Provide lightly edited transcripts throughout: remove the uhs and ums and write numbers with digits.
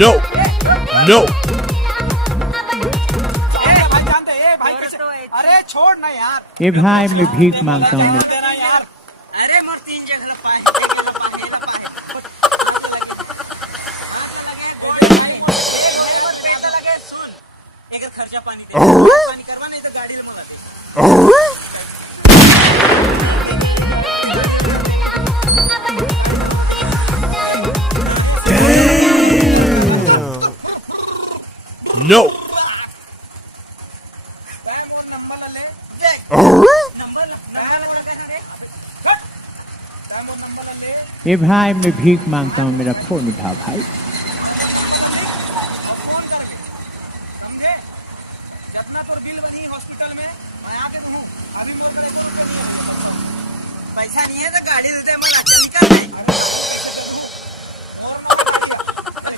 No, no. भाई जानते हैं भाई कैसे? अरे छोड़ ना यार। ए भाई मैं भीख मांगता हूँ मेरे देना यार। अरे मोर 3 जगह पाए ना लगे सुन एक खर्चा पानी दे पानी करवा नहीं तो गाड़ी ले मत दे No. नंबर ले देख नंबर लगा दे नंबर ले ए भाई मैं भीख मांगता हूँ मेरा फोन उठा भाई। समझे? जितना तोर बिल बनी हॉस्पिटल में मैं आके दूं अभी मोर पैसा नहीं है तो गाड़ी दे दे मत चल निकल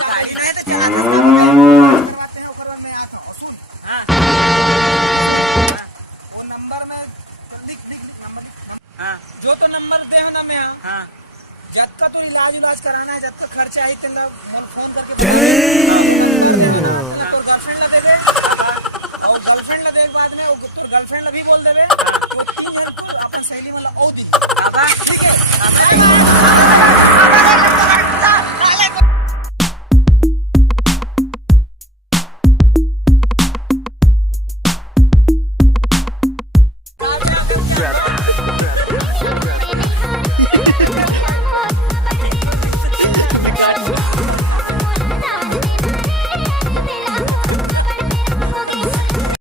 गाड़ी नहीं तो चला करवाते हैं ऊपर मैं आता हूं सुन हां वो नंबर में लिख नंबर हां जो तो नंबर दे ना मैं हां जब का तू इलाज कराना है जब तक खर्चा आई तेरा फोन करके तो गर्लफ्रेंड ला दे दे